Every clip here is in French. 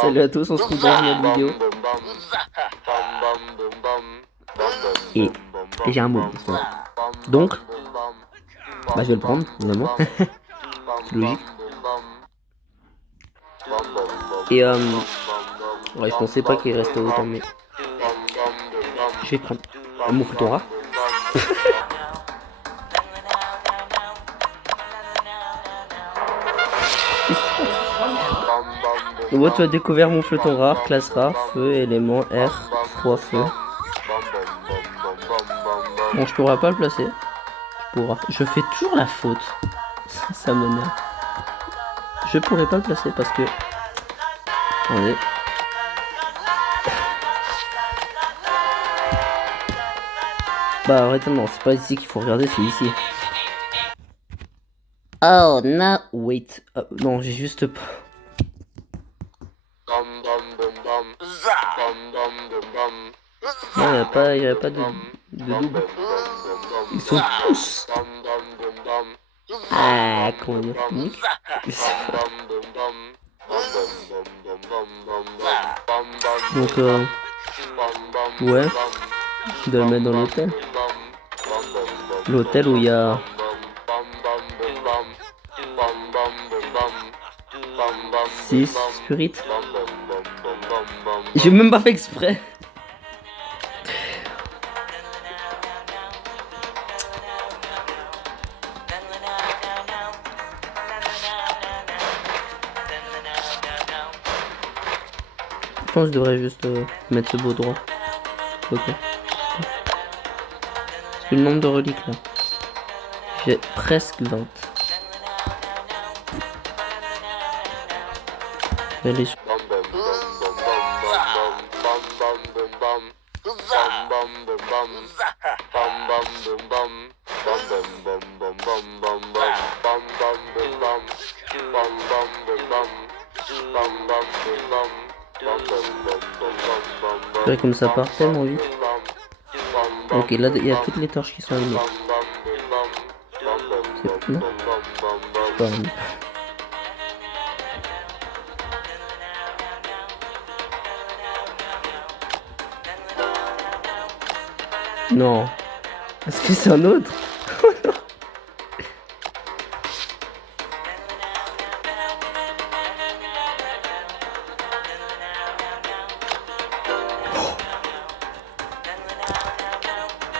Salut à tous, on se retrouve dans une autre vidéo. Et j'ai un mot. Donc, je vais le prendre, évidemment. C'est logique. Et ouais, je pensais pas qu'il restait autant, mais je vais prendre un mot fouton rare. Donc, tu as découvert mon fleuton rare, classe rare, feu, élément, air, froid, feu. Bon, je pourrais pas le placer. Je fais toujours la faute. Ça m'énerve. Je pourrais pas le placer parce que... Attendez. Bah arrêtez, non, c'est pas ici qu'il faut regarder, c'est ici. Oh, no, wait. Non, j'ai juste pas... Non, il n'y a pas de double. Ils sont tous... Ah, comment dire? Donc, ouais, de le mettre dans l'hôtel. L'hôtel où il y a... 6 spirites. J'ai même pas fait exprès. Je pense que je devrais juste mettre ce beau droit. Ok. Parce que le nombre de reliques là. J'ai presque 20. Allez. Comme ça part tellement vite. Ok, là il y a toutes les torches qui sont allumées. C'est non, pas allumé. Non. Est-ce que c'est un autre?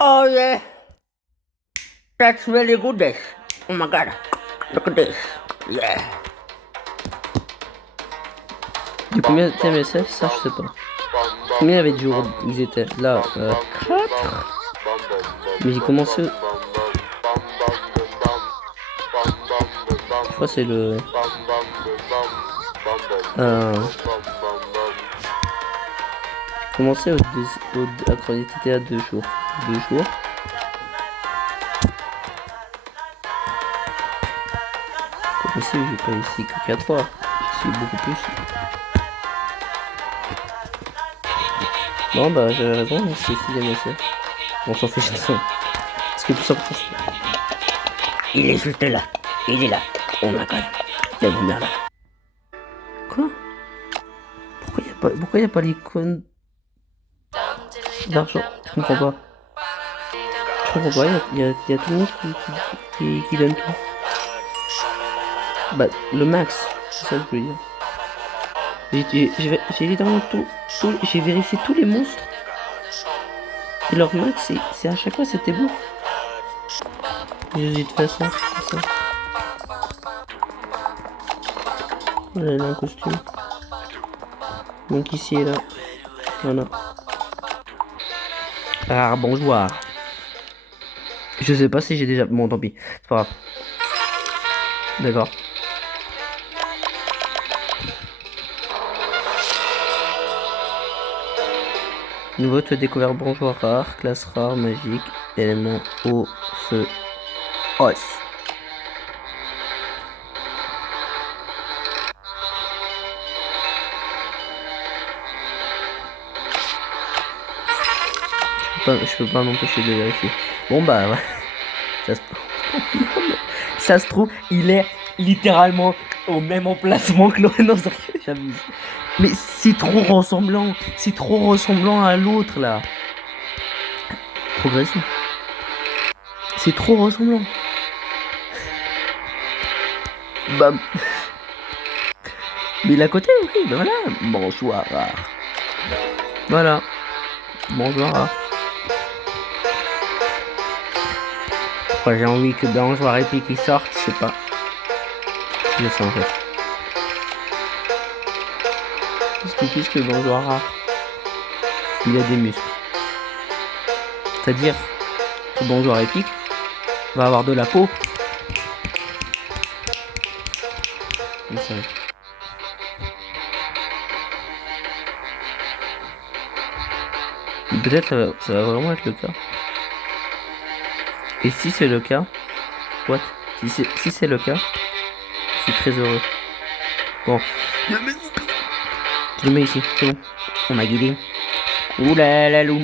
Oh yeah, that's really good dish. Oh my god, look at this. Yeah. Du combien de TMSF? Ça je sais pas. Combien il y avait de jours ils étaient? Là, 4. Mais j'ai commencé... Je crois que c'est le... J'ai commencé à créditer à 2 jours. 2 jours. Comme ici, j'ai pas ici que 4 fois. C'est beaucoup plus. Non, bah j'avais raison, c'est 6ème essai. On s'en fiche de ça. Parce que tout ça pour ça. Il est juste là. Il est là. Oh my god. C'est bon, merde. Quoi? Pourquoi y a pas l'icône d'argent? Je comprends pas. Je comprends pas, il y a tout le monde qui donne tout. Bah, le max, c'est ça que je veux dire. J'ai littéralement j'ai vérifié tous les monstres. Et leur max, c'est à chaque fois, c'était bon. J'ai de faire ça, comme ça. Voilà, il a un costume. Donc ici et là. Voilà. Ah, bonjour. Je sais pas si j'ai déjà... Bon, tant pis. C'est pas grave. D'accord. Nouveau, tu as découvert bonjour rare, classe rare, magique, élément eau, feu, os. Je peux pas m'empêcher de vérifier. Bon bah ouais. Ça se trouve, il est littéralement au même emplacement que l'autre. Non, sérieux, j'abuse. Mais c'est trop ressemblant. C'est trop ressemblant à l'autre, là. Progression. C'est trop ressemblant. Bah... Mais l'à côté, oui, ben voilà. Bonsoir. Voilà. Bonsoir. Pourquoi j'ai envie que Bonsoir et Pique sortent, je sais pas. Je sais en fait. Puisque Bonsoir il a des muscles. C'est-à-dire que Bonsoir Épique va avoir de la peau. Peut-être ça va vraiment être le cas. Et si c'est le cas, what? Si c'est le cas, je suis très heureux. Bon. Je le mets ici, c'est bon. On m'a guidé. Oula la loup.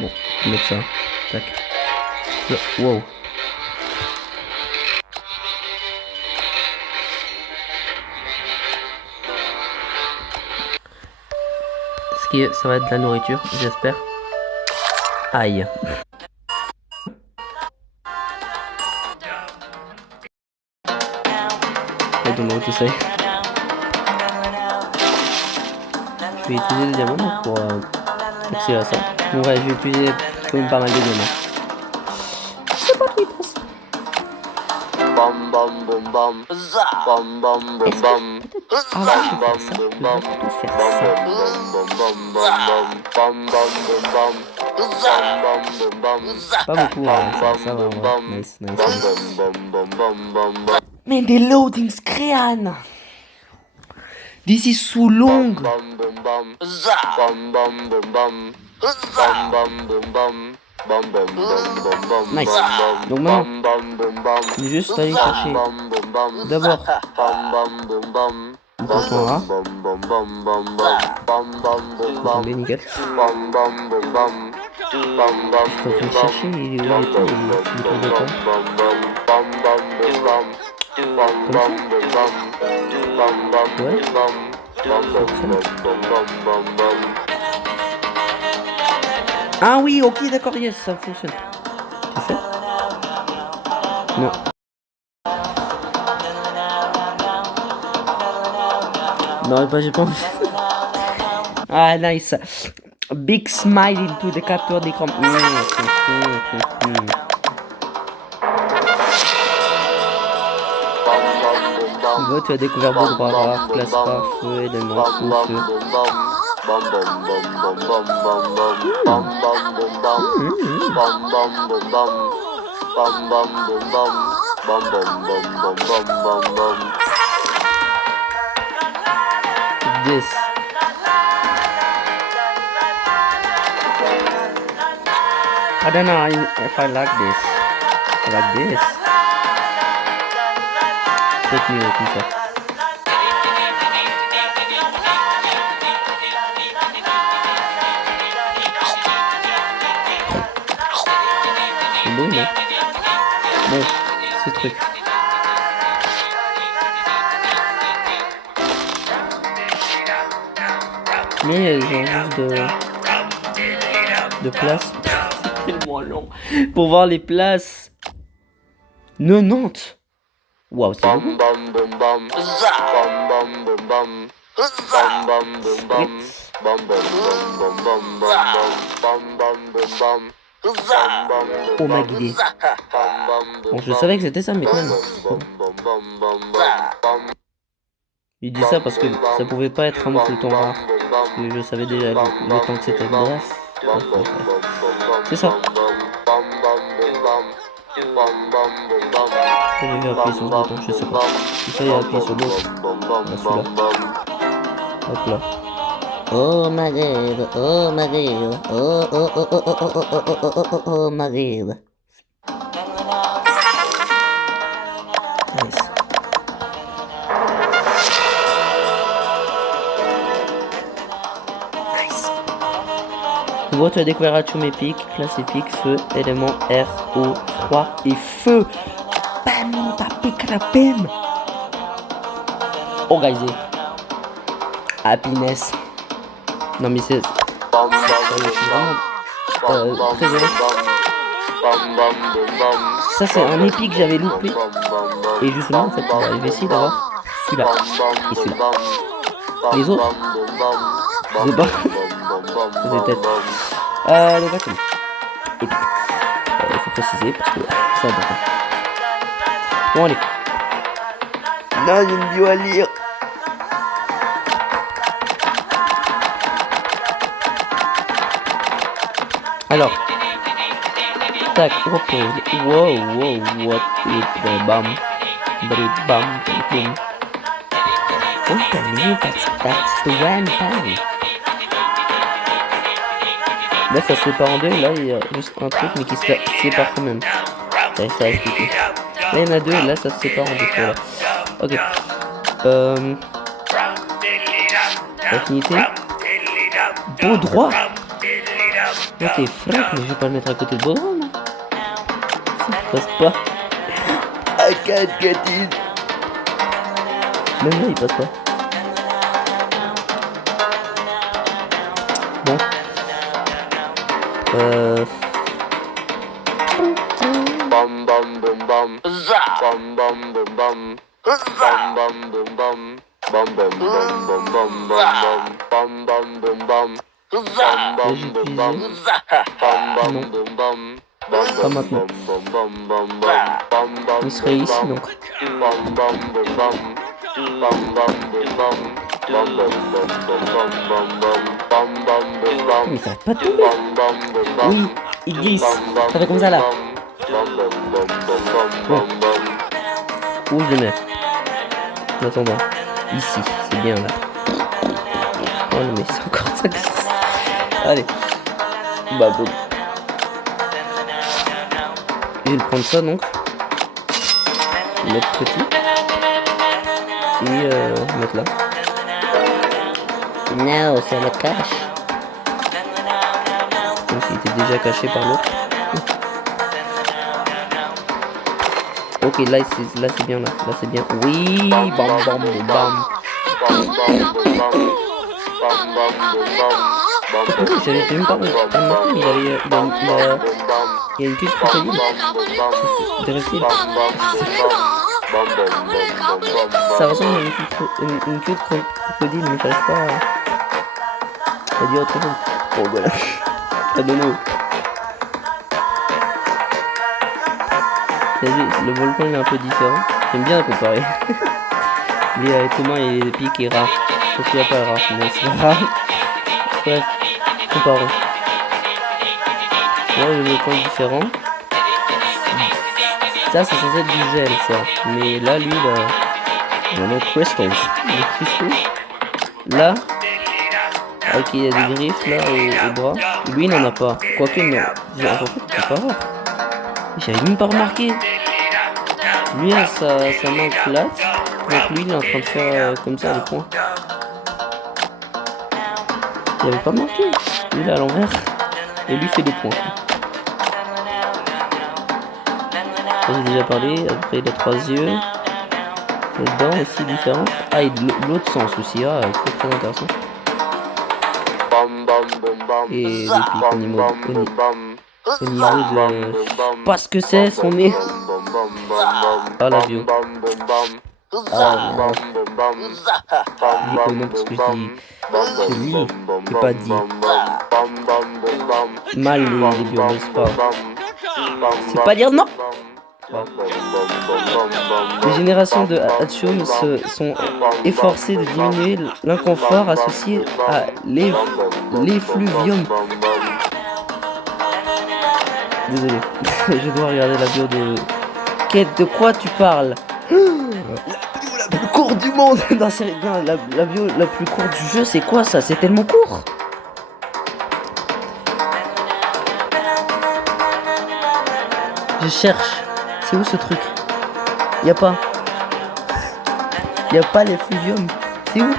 Bon, on va mettre ça. Tac. Wow. Est-ce que ça va être de la nourriture, j'espère. Aïe. I don't know what to say. Je vais utiliser le diamant pour accéder à ça. Bon, ouais, je vais utiliser quand même pas mal de diamants. C'est pas qui pense. Bam bam bam bam. Bam bam bam bam. Bam bam bam bam. Pas beaucoup, hein, ça va, ouais. Nice. Mais des loading screens. This is so long. Nice. Donc maintenant, il juste aller chercher d'abord le coton rare. Tomber nickel. Je suis en train de chercher il est où le bouton de temps. Ouais. Ah oui, ok, d'accord, yes, ça fonctionne. Tu sais? Non. Non, bah j'ai pas envie. Ah, nice. Big smile into the capture d'écran. Bah, tu as découvert beau droit rare, classe rare, feu, élément, feu. This. I don't know if I like this. I like this. Take me with me, c'est bon, non? Bon, ce truc. Mais j'ai juste de place. C'est tellement long. Pour voir les places. 90. Waouh, c'est beaucoup. On m'a guidé. Bon, je savais que c'était ça, mais quand même. Il dit ça parce que ça pouvait pas être un mot tout le temps rare. Parce que je savais déjà le temps que c'était. Bref. C'est ça. J'avais appuyer sur ce bouton, je sais pas. Il fallait appuyer sur l'autre. Là, celui-là. Hop là. Oh ma rêve, oh ma rêve, oh oh oh oh oh oh oh oh oh oh oh ma rêve. Nice. Nouveau, tu as découvert Atchoum épique, classe épique, feu, élément, air, eau, froid et feu. Bam, tapik la bim. Organisé. Happiness. Non mais c'est... Je suis vraiment très heureux. Ça c'est un épique que j'avais loupé. Et justement en fait je vais essayer d'avoir celui-là. Et celui-là. Les autres, je sais pas. Peut-être. Les bâtiments. Et puis, il faut préciser parce que c'est important. Bon allez. Là j'ai une bio à lire. Alors. Tac, repose. Wow, what it bam. Bam, boom. Oh, t'as mis, that's the one time. Là, ça se sépare en deux. Là, il y a juste un truc, mais qui se sépare quand même. Ça à expliquer. Là, il y en a deux, et là, ça se sépare en deux. Voilà. Ok. Affinité. Beau droit. Oh, t'es frère, mais je vais pas le mettre à côté de beau droit, non? Ça passe pas. I can't get it. Même là, il passe pas. Bon. Bam bam bum bam. Bam bam bum bam. Bam bam bum bam. Bam bam bum bum bam bam bam bum bam. Bam bam bum bam. Bam bam bum bam. Pas maintenant. Il serait ici donc. Bam bam bum bam. Bam bam bum bam. Bam bam bum bam bam bam bam bam bam. Mais ça va pas tomber. Oui, il glisse. Ça fait comme ça là. Bon. Où je le mets? En attendant. Ici, c'est bien là. Oh non mais c'est encore ça glisse. Allez. Bah bon. Je vais prendre ça donc. Mettre petit. Et mettre là. Non, ça le cache. Comme s'il était déjà caché par l'autre. Ok, là c'est bien là. Là c'est bien. Oui, bam bam bam bam. J'avais même pas remarqué, mais il y a une queue de crocodile. C'est resté. Ça ressemble à une queue de crocodile, mais j'arrive pas à dire autre chose. Bon voilà. À Dono. Le volcan il est un peu différent. J'aime bien comparer. Les communs et les pics et rares. Sauf qu'il n'y a pas le rare. Mais c'est rare. Bref, comparons. Là, le volcan est différent. Ça, c'est censé être du gel, ça. Mais là, lui, il a des crystals. Des cristaux. Là, ok, il y a des griffes là au bras. Lui, il n'en a pas. Quoique, non. En fait, c'est pas rare. J'avais même pas remarqué. Lui, il a sa main plate. Donc, lui, il est en train de faire comme ça, le point. J'avais pas remarqué. Lui, il est à l'envers. Et lui, fait des points. J'ai déjà parlé. Après, il a 3 yeux. Les dents aussi différentes. Ah, et de l'autre sens aussi. Ah, c'est très intéressant. Et les pics au niveau de... Pas ce que c'est, son nez. Ah, la bio. Ah, non. Je dis oh non, parce que je dis... C'est lui. J'ai pas dit. Mal les bio, n'est-ce pas? C'est pas dire non. Les générations de Atchoum sont efforcées de diminuer l'inconfort associé à l'effluvium. Désolé, je dois regarder la bio de... Quête, de quoi tu parles? La bio la plus courte du monde. Non, la bio la plus courte du jeu, c'est quoi ça? C'est tellement court. Je cherche. C'est où ce truc? Y a pas. Y a pas l'effluvium. C'est où?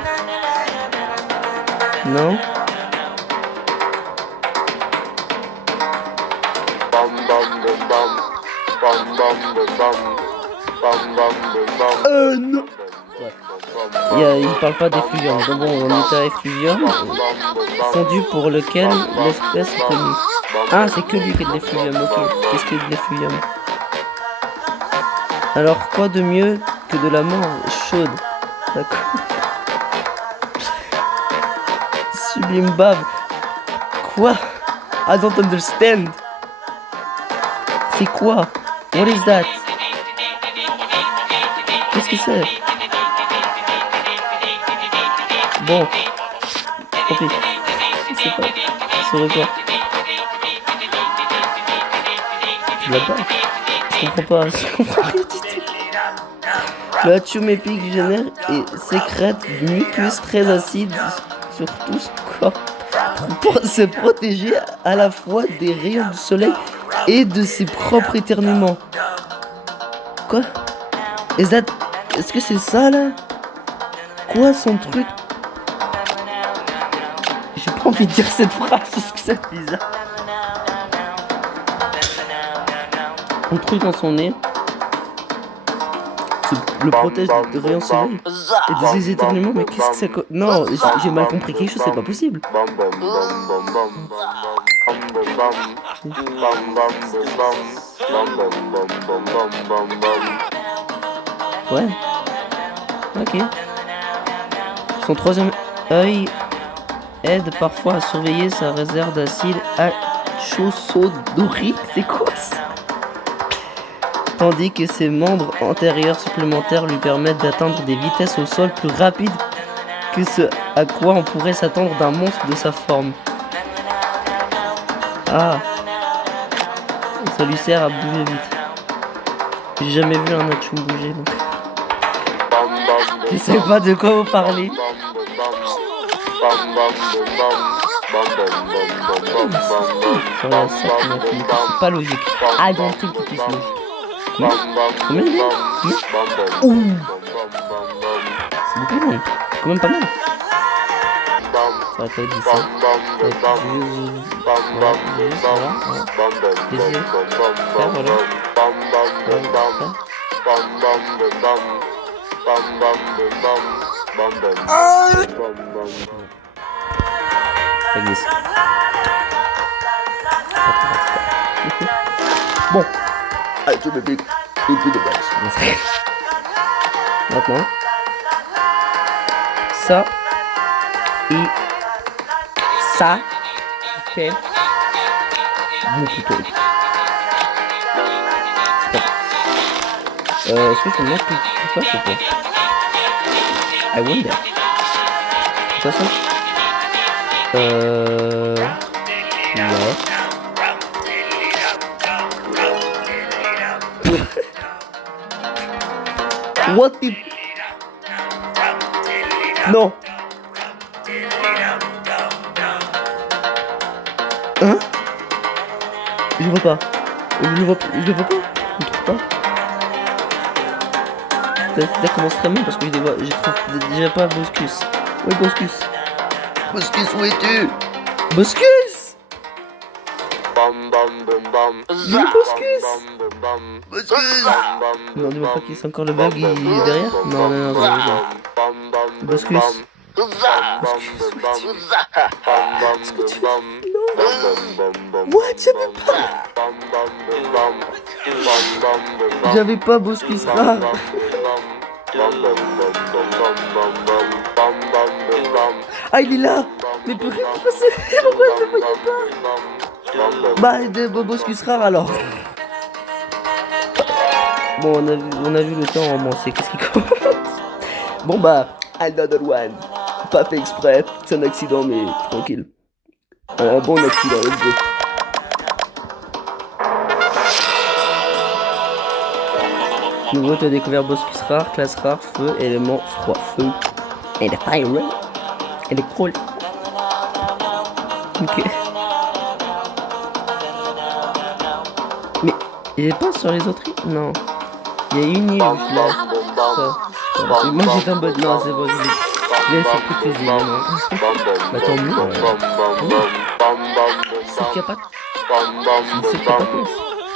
Non. Non. Ouais. Il parle pas d'effluvium. Donc bon, on est à effluvium, fondu pour lequel l'espèce est connue. Ah, c'est que lui qui est de l'effluvium, ok. Qu'est-ce qui est de l'effluvium? Alors, quoi de mieux que de la mort chaude? D'accord. Sublime bave. Quoi? I don't understand. C'est quoi? What is that? Qu'est-ce que c'est? Bon. Ok. Je sais pas. C'est quoi? Je l'ai pas. Je comprends pas. Je comprends rien du tout. Le hachum épique génère et sécrète du mucus très acide sur tout son corps pour se protéger à la fois des rayons du soleil et de ses propres éternuements. Quoi? Est-ce que c'est ça là? Quoi son truc? J'ai pas envie de dire cette phrase parce que c'est bizarre. Un truc dans son nez le protège des rayons soleil et des éternuements, mais qu'est-ce que c'est que... Non, j'ai mal compris quelque chose, c'est pas possible. Ouais. Ok. Son troisième œil aide parfois à surveiller sa réserve d'acide achosodorique. C'est quoi ça? Tandis que ses membres antérieurs supplémentaires lui permettent d'atteindre des vitesses au sol plus rapides que ce à quoi on pourrait s'attendre d'un monstre de sa forme. Ah, ça lui sert à bouger vite. J'ai jamais vu un hachum bouger, donc je sais pas de quoi vous parlez. C'est pas logique. I don't think it is logique. Combien de monde? Ouh, c'est beaucoup de monde. Quand même pas mal. Ça va pas être 17. Ça va être plaisir. Faire, voilà. Ça glisse. Bon. Allez, tu me piques. Un peu de base. Maintenant. Ça. Et. Ça. Fait. Beaucoup trop. Est-ce que je peux mettre tout ça ou pas? I wonder. C'est ça? Ouais. What the... Non. Hein? Je vois pas. Je le vois pas. Je trouve pas. Ça commence très mal parce que je trouve déjà pas Boscus. Oui, Boscus. Boscus, où es-tu? Boscus! Il est Boscus! Boscus! Non, dis-moi pas qu'il c'est encore le bug derrière? Non. Boscus. What? J'avais pas Boscus rare. Ah, il est là. Mais pourquoi il passe? Pourquoi je le voyais pas? Bah, de Boscus rare alors. Bon, on a vu le temps en c'est qu'est-ce qui compte. Bon bah, another one. Pas fait exprès, c'est un accident mais tranquille. Un bon accident, let's go. Nouveau, tu as découvert Boscus rare, classe rare, feu, élément froid, feu. Et le fire, et le crawl. Ok. Mais il est pas sur les autres îles? Non. Il y a une île là. Ça. Moi j'étais en mode non, c'est bon, je l'ai sur toutes les îles. Non. Bah tant mieux. C'est qu'il n'y a pas. C'est qu'il n'y a pas de place.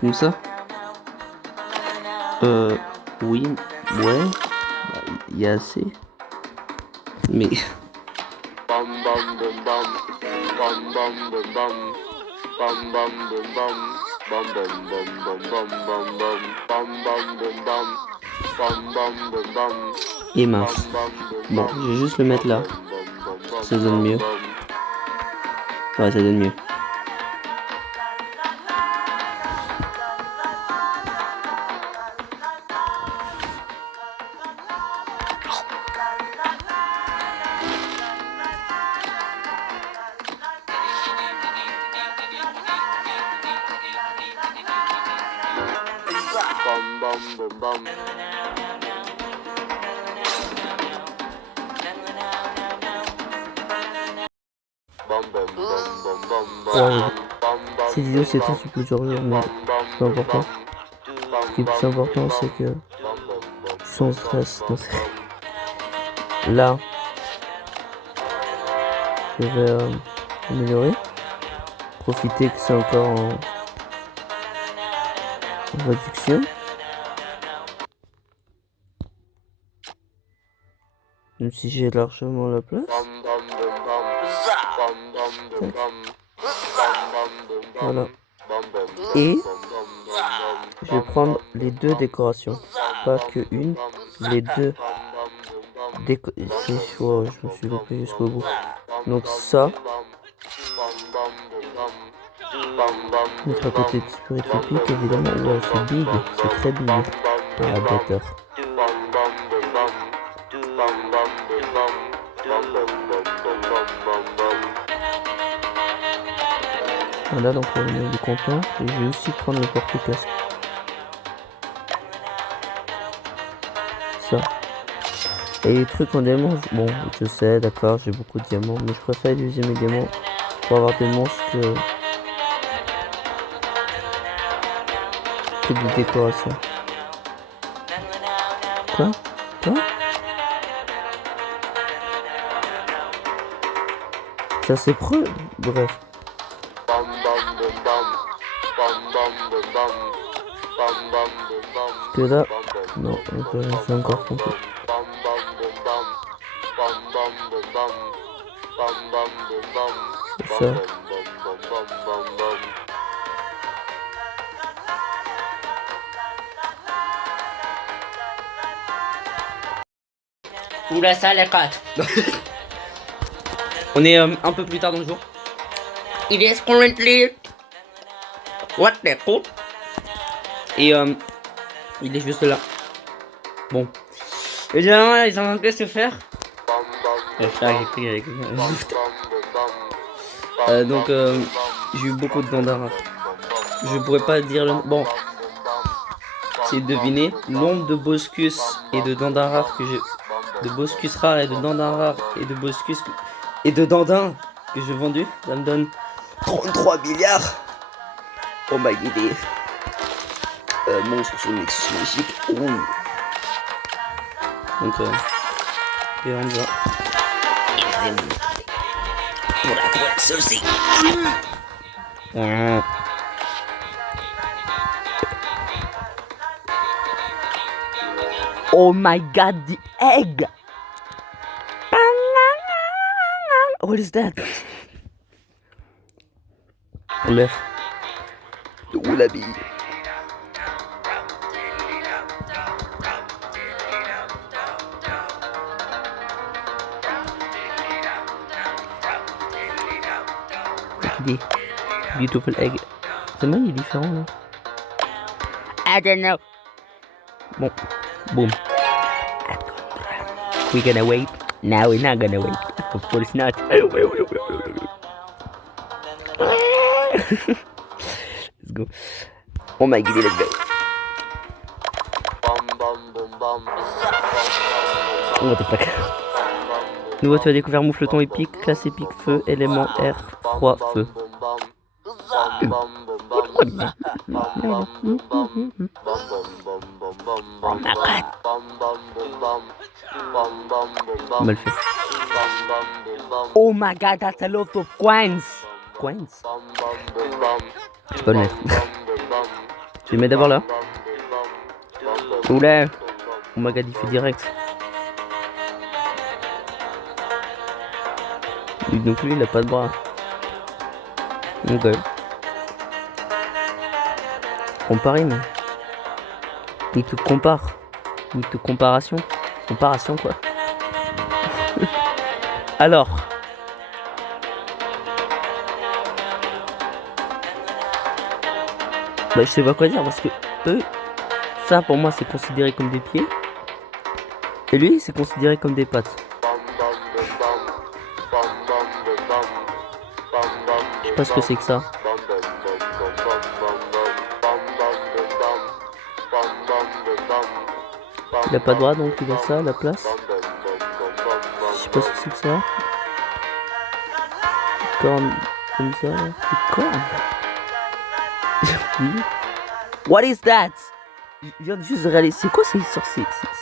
Comme ça. Oui, ouais. Il y a assez. Mais. Bam bam bum bam. Bam bam bum bam. Bam bam bum bam. Bam bam bum bam bam bam bam. Bam bam bum bam. Bam bam bum bam. Et mince. Bon, je vais juste le mettre là. Ça donne mieux. Ouais, ça donne mieux. Bam bam bum bam. Bam bam bam bam bam bam. Cette vidéo s'étend sur plusieurs jours, mais c'est pas important. Ce qui est plus important, c'est que tu sens stress. Donc, là, je vais améliorer. Profiter que c'est encore en réduction. Même si j'ai largement la place. Voilà. Et je vais prendre les deux décorations. Pas que une, les deux. C'est chaud, je me suis loupé jusqu'au bout. Donc ça. Mettre à côté de Spirit Epic, évidemment. Wow, c'est big, c'est très big. Ah, better. Voilà, donc on est content. Et je vais aussi prendre le porte-casque. Ça. Et les trucs en diamant, bon, je sais, d'accord, j'ai beaucoup de diamants, mais je préfère utiliser mes diamants pour avoir des monstres que de décoration. Quoi? Ça c'est preuve. Bref. Parce que là, non, c'est encore complet. Ça. Oula, ça les 4. On est un peu plus tard dans le jour. It is currently what the fuck. Et il est juste là. Bon. Et généralement, ils sont en train de se faire. J'ai pris avec lui. Donc j'ai eu beaucoup de dents rares. Je pourrais pas dire le nom. Bon. C'est deviner l'ombre de Boscus et de Dandarar que j'ai. De Boscus rare et de Dandarar et de Boscus et de Dandin que j'ai vendu. Ça me donne 33 milliards. Oh my god. Monstre sur le Nexus magique. Oh. Donc et on va. Pour la poisse aussi. Oh my god, the egg! What is that? L'œuf. Le wallaby. Beautiful egg. C'est moi, il est différent là. I don't know. Bon, boom. We're gonna wait. Now we're not gonna wait. Of course not. Let's go. Oh my god, let's go. What the fuck. Nouveau, tu as découvert moufleton épique, classe épique, feu, élément, air, froid, feu. Mal fait. Oh my god, that's a lot of coins. Coins? Je peux le mettre. Tu les mets d'abord là. Oula. Oh my god, il fait direct. Donc lui, il a pas de bras. Ok. Comparer, mais. Il te compare. Il te comparation. Comparation, quoi. Alors. Bah, je sais pas quoi dire parce que eux, ça pour moi c'est considéré comme des pieds. Et lui, c'est considéré comme des pattes. Je sais pas ce que c'est que ça. Il a pas de bras donc il a ça à la place. Je sais pas ce que c'est que ça. Corne comme ça. Là. Des cornes. What is that? Je viens de juste réaliser. C'est quoi ces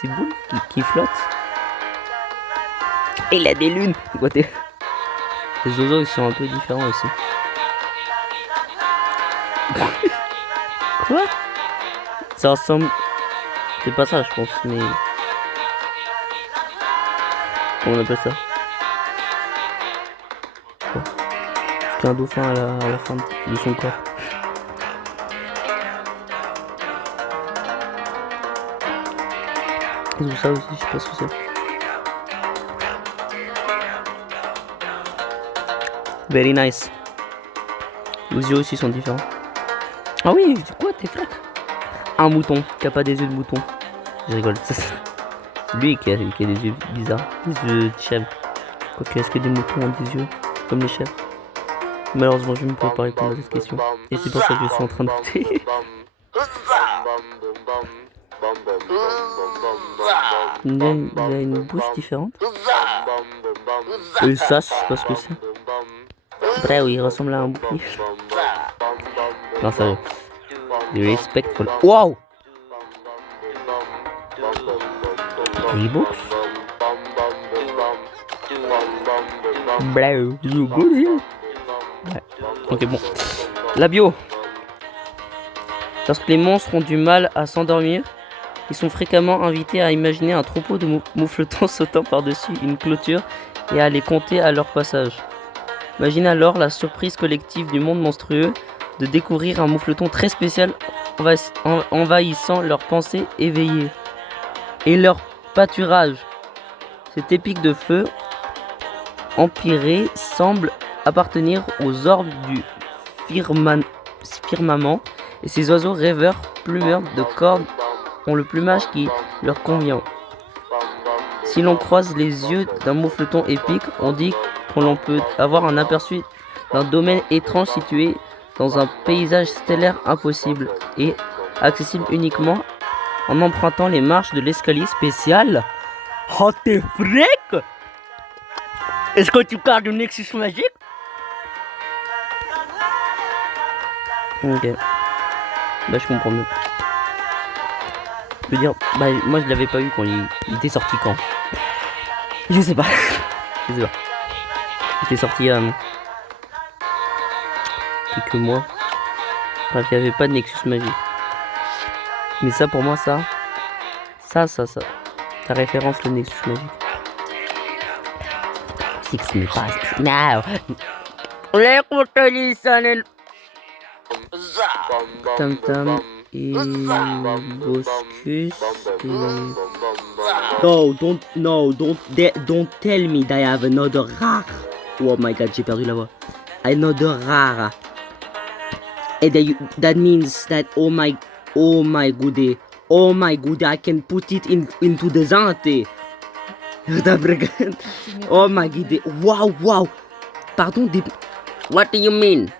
boules qui flottent? Et il a des lunes. Les oiseaux ils sont un peu différents aussi. Quoi? Ça ressemble. C'est pas ça je pense mais. Comment on appelle ça? C'est un dauphin à la fin de son corps. Ils ont ça aussi, je sais pas ce que c'est. Very nice. Les yeux aussi sont différents. Ah oui, c'est quoi tes frères? Un mouton qui a pas des yeux de mouton. Je rigole. C'est lui qui a des yeux bizarres. Des yeux de chèvre. Quoique, est-ce que des moutons ont des yeux comme les chèvres? Malheureusement, je ne peux pas répondre à cette question. Et c'est pour ça que je suis en train de douter. Il a une bouche différente. Et ça, je sais pas ce que c'est. Après, oui, il ressemble à un bouclier. Non, sérieux. Respectful. Wow! Reeboks? Bro, you good here? Ouais. Ok, bon. La bio. Lorsque les monstres ont du mal à s'endormir, ils sont fréquemment invités à imaginer un troupeau de moufletons sautant par-dessus une clôture et à les compter à leur passage. Imagine alors la surprise collective du monde monstrueux de découvrir un moufleton très spécial envahissant leurs pensées éveillées. Et leur pâturage. Cet épique de feu empyré semble appartenir aux orbes du firmament et ces oiseaux rêveurs, plumeurs de cornes ont le plumage qui leur convient. Si l'on croise les yeux d'un moufleton épique, on dit qu'on peut avoir un aperçu d'un domaine étrange situé dans un paysage stellaire impossible et accessible uniquement en empruntant les marches de l'escalier spécial. Oh t'es fric! Est-ce que tu parles du Nexus magique? Ok. Bah je comprends mieux. Je veux dire, bah moi je l'avais pas eu quand il était sorti quand? Je sais pas. Je sais pas. Il était sorti quelques mois. Bref, il n'y avait pas de Nexus magique. Mais ça pour moi ça. Ta référence le Nexus magique. Six me pass. Now. L'écoute listen. Tam tam et Boscus et... don't tell me that I have another rare. Oh my god, j'ai perdu la voix. Another rare. And that means that oh my goodie, I can put it into the zante. Oh my god, wow. Pardon, what do you mean?